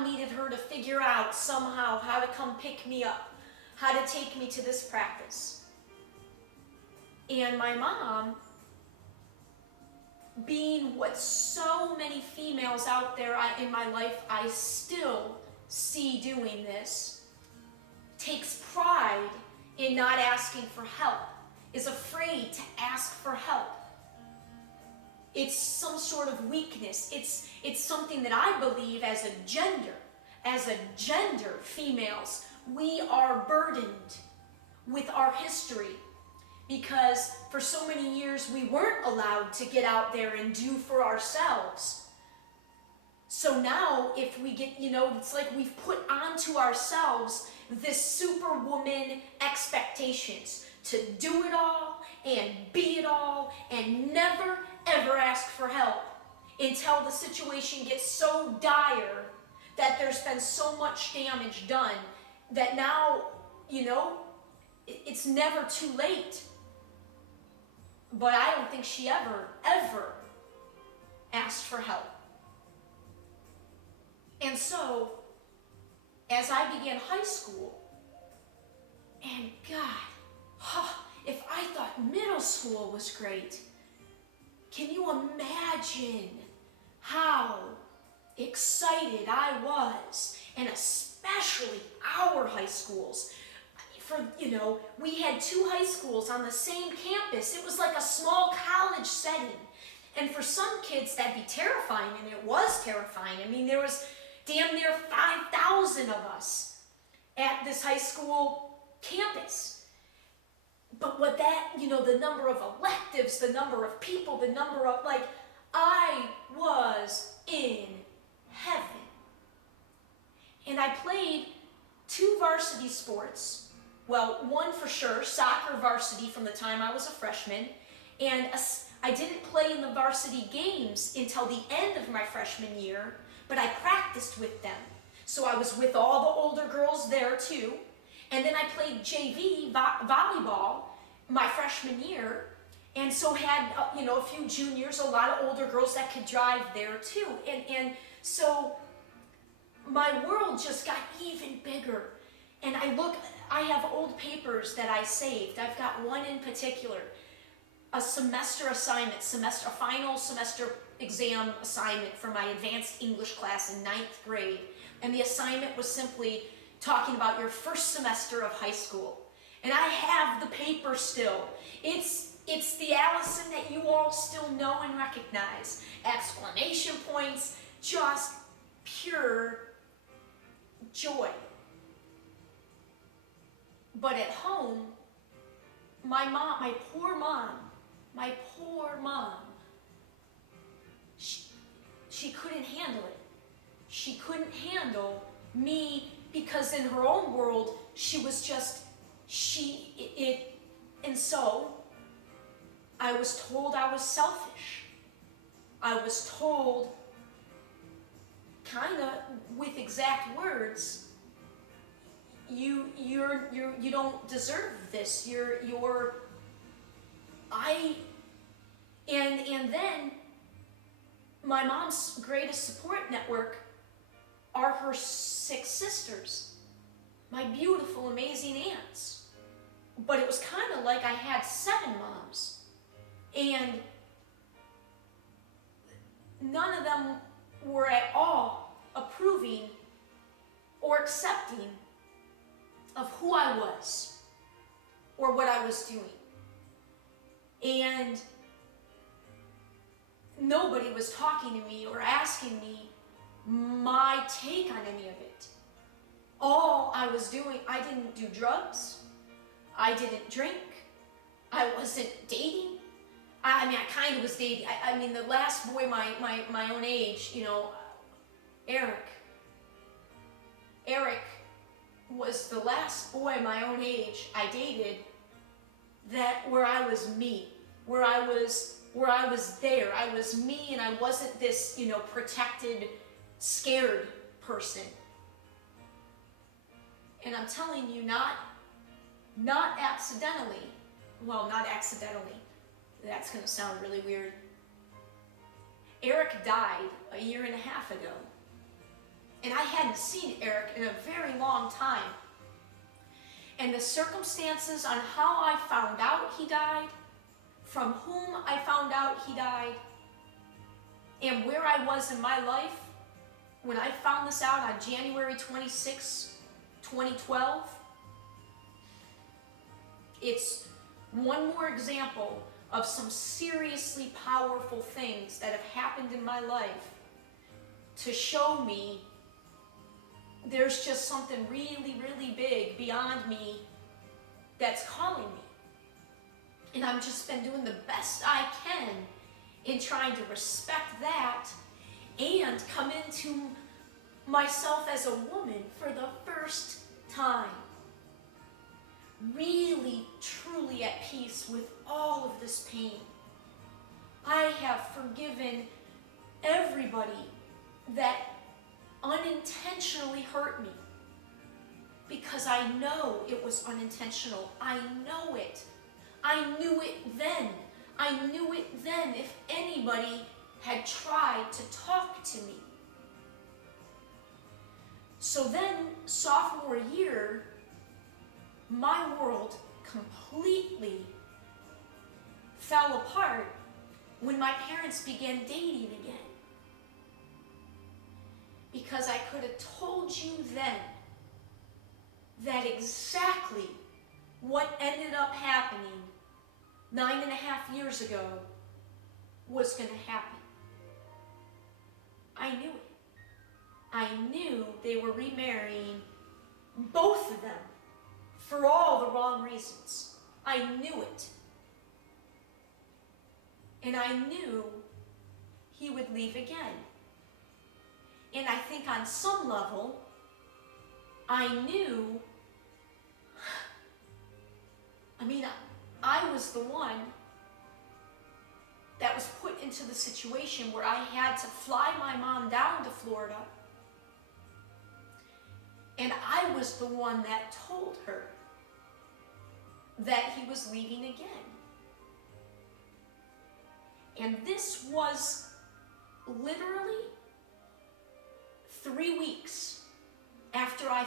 needed her to figure out somehow how to come pick me up, how to take me to this practice. And my mom, being what so many females out there in my life I still see doing this, takes pride in not asking for help, is afraid to ask for help. It's some sort of weakness. It's something that I believe as a gender, females, we are burdened with our history, because for so many years we weren't allowed to get out there and do for ourselves. So now if we get, it's like we've put onto ourselves this superwoman expectations to do it all and be it all and never ever ask for help until the situation gets so dire that there's been so much damage done that now, it's never too late. But I don't think she ever asked for help. And so, as I began high school, and God, if I thought middle school was great, can you imagine how excited I was, and especially our high schools. We had 2 high schools on the same campus. It was like a small college setting. And for some kids, that'd be terrifying, and it was terrifying. I mean, there was damn near 5,000 of us at this high school campus. But what that, the number of electives, the number of people, the number of, I was in heaven. And I played 2 varsity sports. Well, one for sure, soccer varsity from the time I was a freshman. And I didn't play in the varsity games until the end of my freshman year, but I practiced with them. So I was with all the older girls there too. And then I played JV volleyball my freshman year, and so had a few juniors, a lot of older girls that could drive there too. And so my world just got even bigger. And I have old papers that I saved. I've got one in particular, a semester assignment, a final semester exam assignment for my advanced English class in 9th grade. And the assignment was simply talking about your first semester of high school. And I have the paper still. It's the Alyson that you all still know and recognize. Exclamation points, just pure joy. But at home, my poor mom, she couldn't handle it. She couldn't handle me, because in her own world, she was just, and so I was told I was selfish. I was told, kind of with exact words, you don't deserve this. And then my mom's greatest support network are her 6 sisters, my beautiful, amazing aunts. But it was kind of like I had 7 moms, and none of them were at all approving or accepting of who I was or what I was doing. And nobody was talking to me or asking me my take on any of it. All I was doing, I didn't do drugs, I didn't drink, I wasn't dating. I kind of was dating. The last boy my own age, Eric was the last boy my own age I dated where I was me, where I was there. I was me, and I wasn't this, protected, scared person. And I'm telling you, not accidentally. Well, not accidentally. That's going to sound really weird. Eric died a year and a half ago. And I hadn't seen Eric in a very long time. And the circumstances on how I found out he died, from whom I found out he died, and where I was in my life when I found this out on January 26, 2012, it's one more example of some seriously powerful things that have happened in my life to show me there's just something really, really big beyond me that's calling me. And I've just been doing the best I can in trying to respect that and come into myself as a woman for the first time. Really, truly at peace with all of this pain. I have forgiven everybody that unintentionally hurt me because I know it was unintentional. I know it. I knew it then. I knew it then if anybody had tried to talk to me. So then, sophomore year, my world completely fell apart when my parents began dating again. Because I could have told you then that exactly what ended up happening 9.5 years ago was going to happen. I knew it. I knew they were remarrying, both of them, for all the wrong reasons. I knew it. And I knew he would leave again. And I think on some level, I knew, I was the one that was put into the situation where I had to fly my mom down to Florida. And I was the one that told her that he was leaving again. And this was literally 3 weeks after I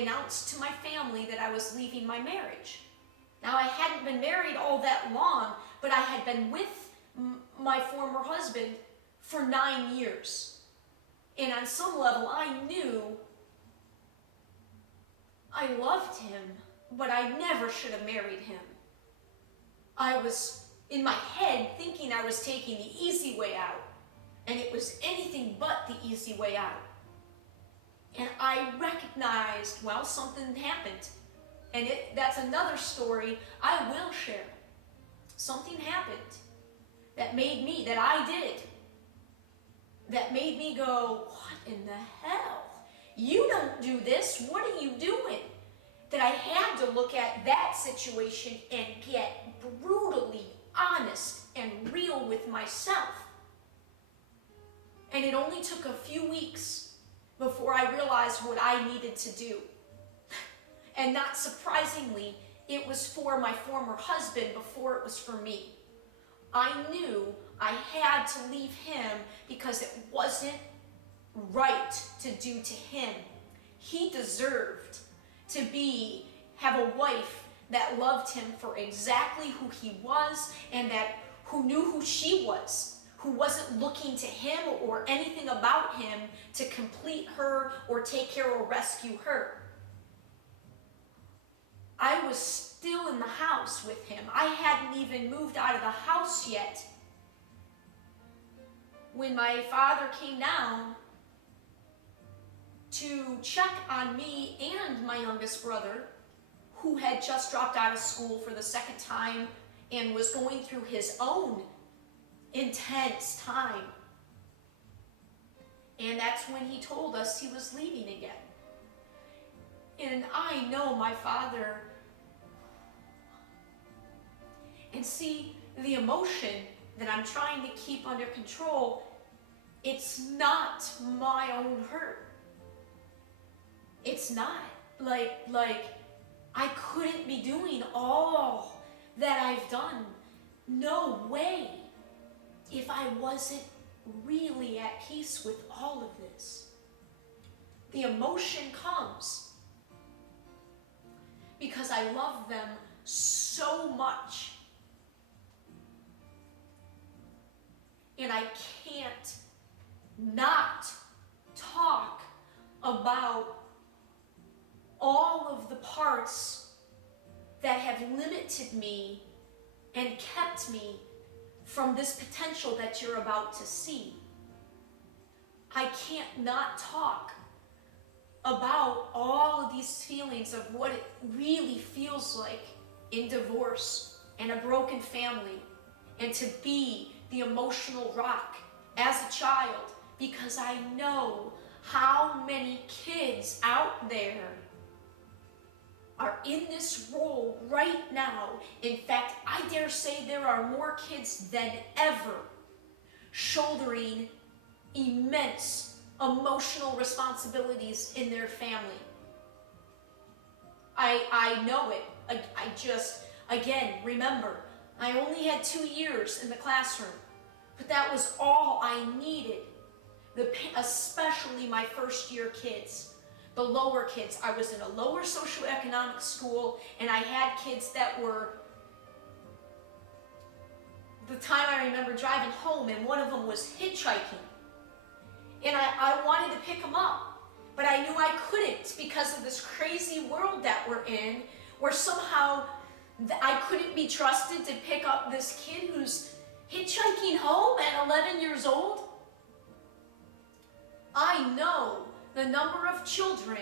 announced to my family that I was leaving my marriage. Now, I hadn't been married all that long, but I had been with my former husband for 9 years. And on some level, I knew I loved him, but I never should have married him. I was, in my head, thinking I was taking the easy way out. And it was anything but the easy way out. And I recognized, well, something happened. And that's another story I will share. Something happened that I did, that made me go, what in the hell? You don't do this, what are you doing? That I had to look at that situation and get brutally honest and real with myself. And it only took a few weeks before I realized what I needed to do. And not surprisingly, it was for my former husband before it was for me. I knew I had to leave him because it wasn't right to do to him. He deserved to have a wife that loved him for exactly who he was and who knew who she was, who wasn't looking to him or anything about him to complete her or take care or rescue her. I was still in the house with him. I hadn't even moved out of the house yet when my father came down to check on me and my youngest brother, who had just dropped out of school for the second time and was going through his own intense time. And that's when he told us he was leaving again. And I know my father. And see, the emotion that I'm trying to keep under control, it's not my own hurt. It's not. Like I couldn't be doing all that I've done. No way. If I wasn't really at peace with all of this. The emotion comes because I love them so much. And I can't not talk about all of the parts that have limited me and kept me from this potential that you're about to see. I can't not talk about all of these feelings of what it really feels like in divorce and a broken family, and to be the emotional rock as a child, because I know how many kids out there are in this role right now. In fact, I dare say there are more kids than ever shouldering immense emotional responsibilities in their family. I know it. I just, again, remember, I only had 2 years in the classroom, but that was all I needed. Especially my first year kids, the lower kids. I was in a lower socioeconomic school, and I had kids that were, the time I remember driving home, and one of them was hitchhiking. And I wanted to pick him up, but I knew I couldn't because of this crazy world that we're in, where somehow I couldn't be trusted to pick up this kid who's hitchhiking home at 11 years old. I know the number of children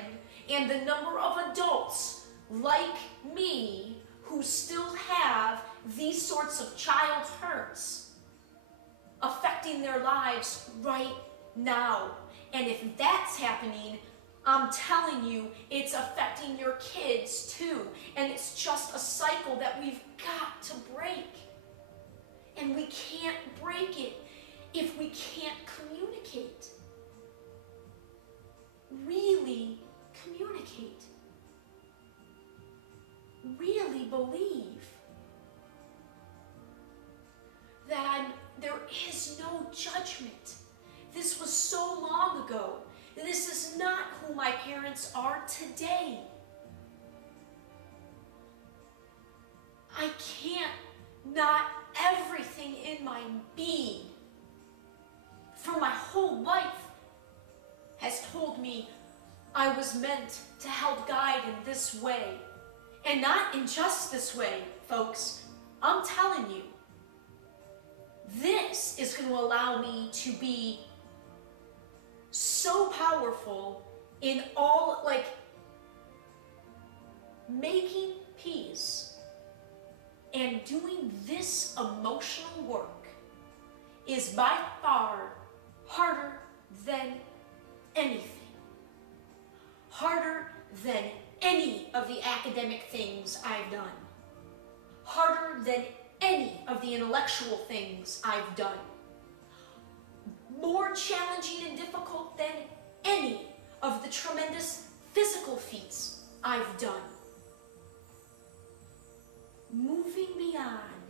and the number of adults like me who still have these sorts of child hurts affecting their lives right now. And if that's happening, I'm telling you, it's affecting your kids too. And it's just a cycle that we've got to break. And we can't break it if we can't communicate. Really communicate. Really believe that there is no judgment. This was so long ago. This is not who my parents are today. I can't not everything in my being for my whole life has told me I was meant to help guide in this way. And not in just this way, folks. I'm telling you, this is going to allow me to be so powerful in all, like, making peace and doing this emotional work is by far harder than anything. Harder than any of the academic things I've done. Harder than any of the intellectual things I've done. More challenging and difficult than any of the tremendous physical feats I've done. Moving beyond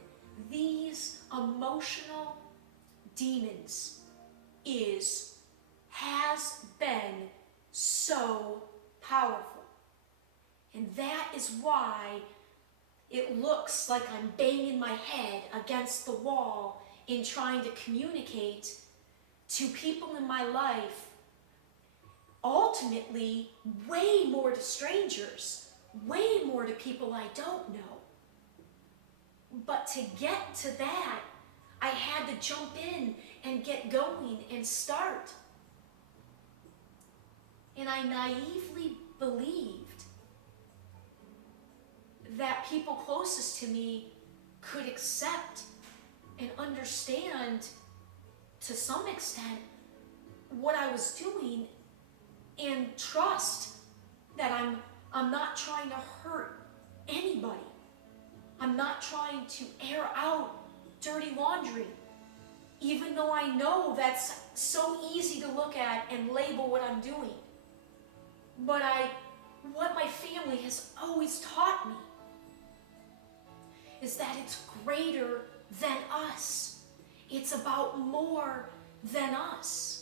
these emotional demons has been so powerful. And that is why it looks like I'm banging my head against the wall in trying to communicate to people in my life, ultimately way more to strangers, way more to people I don't know. But to get to that, I had to jump in and get going and start. And I naively believed that people closest to me could accept and understand to some extent what I was doing, and trust that I'm not trying to hurt anybody. I'm not trying to air out dirty laundry, even though I know that's so easy to look at and label what I'm doing. But what my family has always taught me is that it's greater than us. It's about more than us.